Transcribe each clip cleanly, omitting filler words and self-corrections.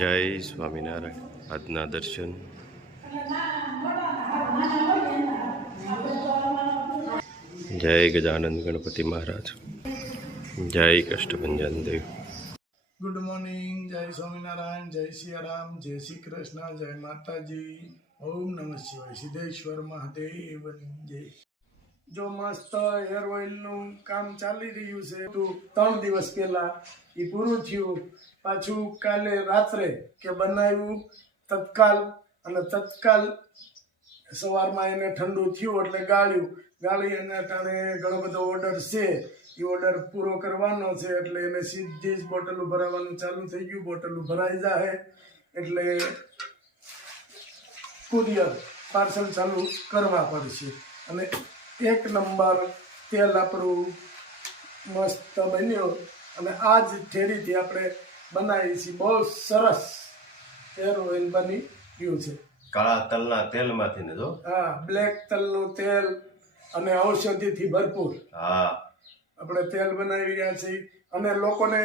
જય સ્વામિનારાયણ. આજના દર્શન જય ગજાનંદ ગણપતિ મહારાજ, જય કષ્ટભંજન દેવ. Good morning. જય સ્વામિનારાયણ, જય સિયારામ, જય શ્રી કૃષ્ણ, જય માતાજી. ઓમ નમઃ શિવાય. સિદ્ધેશ્વર મહાદેવની જય. જો મસ્ત હેર ઓઇલનું કામ ચાલી રહ્યું છે. તો 3 દિવસ પહેલા એ પૂરું થયું. પાછું કાલે રાત્રે કે બનાવ્યું તત્કાલ, અને તત્કાલ સવારમાં એને ઠંડુ થયું એટલે ગાળી અને ટાણે ઘણો બધો ઓર્ડર છે. એ ઓર્ડર પૂરો કરવાનો છે એટલે એને સીધી જ બોટલો ભરાવાનું ચાલુ થઈ ગયું. બોટલો ભરાઈ જાય એટલે કુરિયર પાર્સલ ચાલુ કરવા પડશે. અને 1 નંબર તેલ આપણું મસ્ત બન્યો. અને આ જ ઠેરીથી આપણે બનાવી છીએ. બહુ સરસ હેર ઓઇલ બની ગયું છે. કાળા તલના તેલમાંથી ને જો. હા, બ્લેક તલનું તેલ અને ઔષધિથી ભરપૂર હા આપણે તેલ બનાવી રહ્યા છીએ. અને લોકોને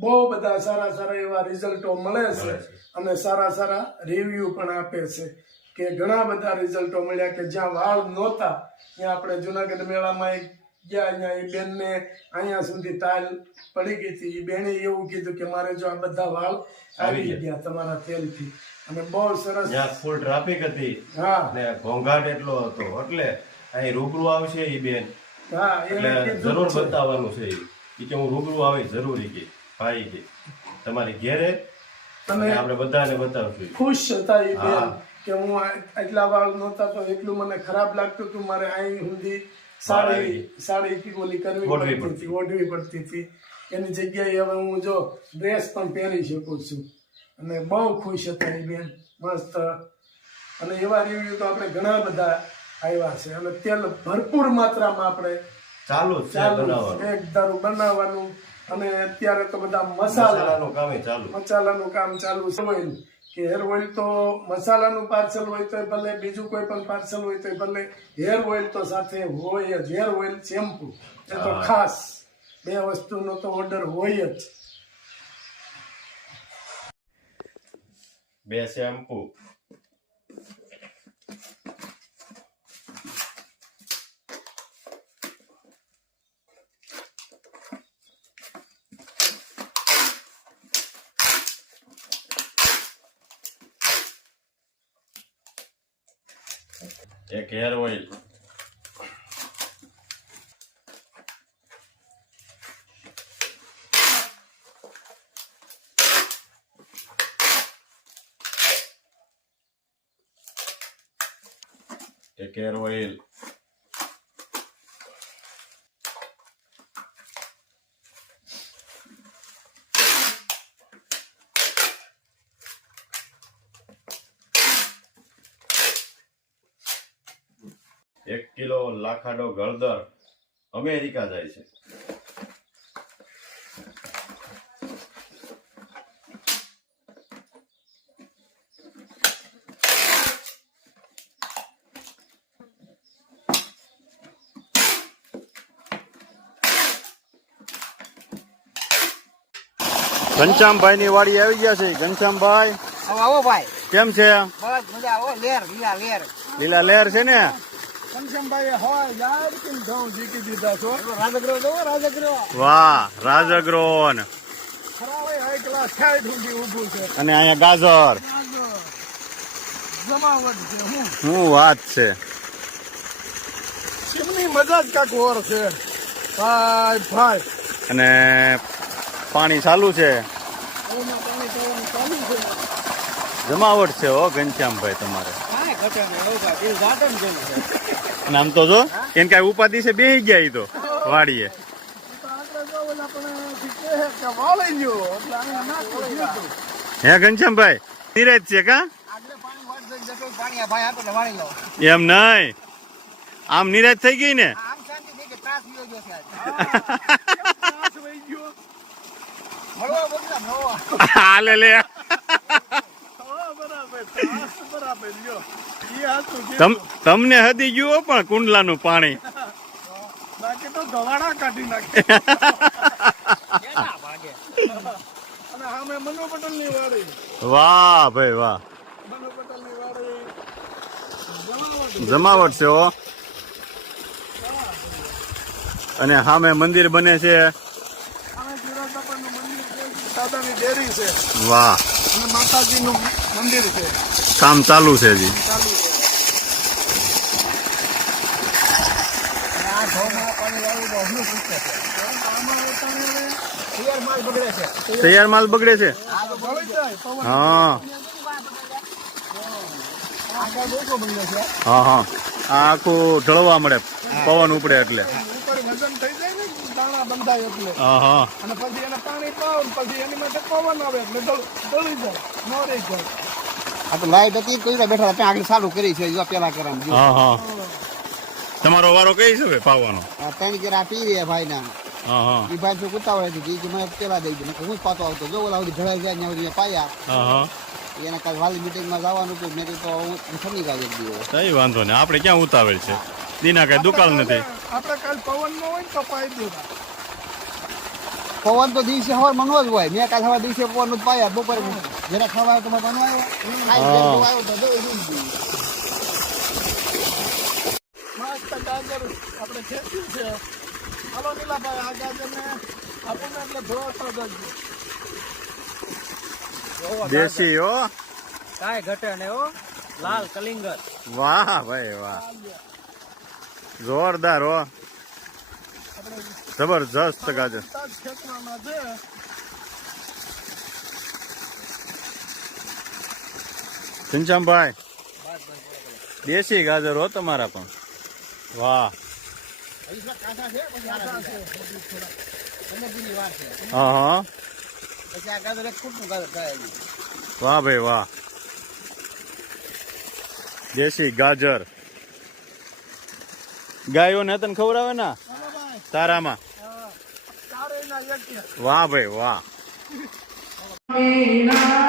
બહુ બધા સારા એવા રિઝલ્ટો મળે છે અને સારા રિવ્યુ પણ આપે છે કે ઘણા બધા રિઝલ્ટો મળ્યા. કે જ્યાં વાળ નહોતા ત્યાં આપણે જુનાગઢ મેળામાં ગયા, અહીંયા એ બેનને અહીંયા સુધી ટાઇલ પડી ગઈ હતી. એ બેને એવું કીધું કે મારે જો આ બધા વાળ આવી ગયા તમારા તેલથી. અને બહુ સરસ. ફૂલ ટ્રાફિક હતી. હા, ને ઘોંઘાટ એટલો હતો એટલે અહીં રૂબરૂ આવશે એ બેન. હા, એટલે જરૂર બતાવવાનું છે એ કે હું રૂબરૂ આવી જરૂરી કે ભાઈ કે તમારી ઘેરે અને આપણે બધાને બતાવશું. ખુશ હતા એ બેન કે હું એટલા વાળ નહોતા તો એટલું મને ખરાબ લાગતું હતું. મારે અહીં સુધી સાડી ઓલી ઓઢવી પડતી હતી. એની જગ્યાએ હવે હું જો ડ્રેસ પણ પહેરી શકું છું. અને બહુ ખુશ હતા એ બેન. મસ્ત. અને એવા રિવ્યુ તો આપણે ઘણા બધા આવ્યા છે. અને તેલ ભરપૂર માત્રામાં આપણે ચાલુ એક ધારું બનાવવાનું. અને અત્યારે તો બધા મસાલાનું કામ ચાલુ છે. કે હેર ઓઇલ તો મસાલાનું પાર્સલ હોય તો ભલે, બીજું કોઈ પણ પાર્સલ હોય તો ભલે, હેર ઓઇલ તો સાથે હોય જ. હેર ઓઇલ, શેમ્પુ એ તો ખાસ 2 વસ્તુનો તો ઓર્ડર હોય જ. 2 શેમ્પુ, એક હેર ઓઇલ, એક હેર ઓઇલ, એક કિલો લાખાડો ગળદર અમેરિકા જાય છે. ઘનશ્યામભાઈ ની વાડી આવી ગયા છે. ઘનશ્યામભાઈ, આવો ભાઈ. કેમ છે? બસ મજા. આવો લીલા લેર છે ને. ઘનશ્યામભાઈ હોય યાર કેમ ઘઉં જીકી દીધા છો. રાજગરો વાહ, રાજગરો ને ખરાવાય હાઈ ક્લાસ 60 સુધી ઊભું છે. અને અહીંયા ગાજર. જમાવટ છે. શું વાત છે. એમની મજા જ કાંક ઓર છે ભાઈ. અને પાણી ચાલુ છે. જમાવટ છે હો ઘનશ્યામભાઈ તમારે. અને આમ તો જો એને કઈ ઉપાધિ છે, બેસી ગયા ઈ તો વાડીએ. હે ઘનશ્યામભાઈ, નિરાજ છે કા? એમ નહી, આમ નિરાજ થઈ ગઈ ને. હાલે લે. તમને હદી ગયું પણ કુંડલાનું પાણી. બાકી તો ગવાડા કાઢી નાખે. અને સામે મનુ પટેલની વાડી, વાહ ભાઈ વાહ, મનુ પટેલની વાડી જમાવટ. જમાવટ છે હો. અને સામે મંદિર બને છે. સામે ગિરાબાપાનું મંદિર છે, દાદાની ડેરી છે વાહ, અને માતાજીનું મંદિર છે કામ ચાલુ છે હજી. ચાલુ છે. આ ઘઉંમાં પાણી વાળું બહુ પૂછે છે. આમાં અત્યારે તૈયાર માલ બગડે છે. તૈયાર માલ બગડે છે. આ તો બળી જાય પવન. હા આગળ બહુ બગડે છે. હા હા, આ આખું ઢળવા મળે પવન ઉપડે એટલે. ઉપર વજન થઈ જાય ને દાણા બંધાય એટલે. હા હા, અને પછી એને પાણી પાવ પછી એની માટે પવન આવે એટલે દળી જાય ન રહી જાય. આ તો લાઈટ હતી કોઈ બેઠા હતા આગળ ચાલુ કરી છે જો પેલા કરામ હા હા. તમારો વારો કઈ છે પાવાનો? આ ત્રણ કેરા પી રહ્યા ભાઈ ના હા હા એ ભાઈ શું કુતાવડે હતી કે મને પેલા દઈ દે હું જ પાતો આવતો જો ઓલા સુધી ઘડાઈ ગયા ત્યાં સુધી પાયા હા હા, એને કાલ વાલી મીટિંગમાં જવાનું હતું મેં કીધું તો હું થમી ગયા એક દિવસ કઈ વાંધો નહીં, આપણે ક્યાં ઉતાવળ છે, દીના કઈ દુકાન નથી. આપણે કાલ પવન ન હોય ને તો પાઈ દેવા. પવન તો દિવસે હવાર મનો જ હોય મેં કાલ હવા દિવસે પવન જ પાયા બપોરે જરા ખાવા તો બનાવ્યો તો મસ્ત ગાજર આપણે ખેતી છે. હાલો નીલાભાઈ આ ગાજર ને આપણને એટલે ધોવા દઈએ. દેશી હો. કાંઈ ઘટે ને હો, લાલ કલિંગર. વાહ ભાઈ વાહ, જોરદાર હો, જબરજસ્ત ગાજર. ખેતરમાં છે ઘનશ્યામભાઈ, દેશી ગાજર હો તમારા પણ. વાહ, હા હા, પછી આ ગાજર એક ફૂટનું ગાજર થાય હજી. વાહ ભાઈ વાહ, દેશી ગાજર. ગાયોને તને ખવડાવે ને તારામાં. ચારેયના એક. વાહ ભાઈ વાહ. મીના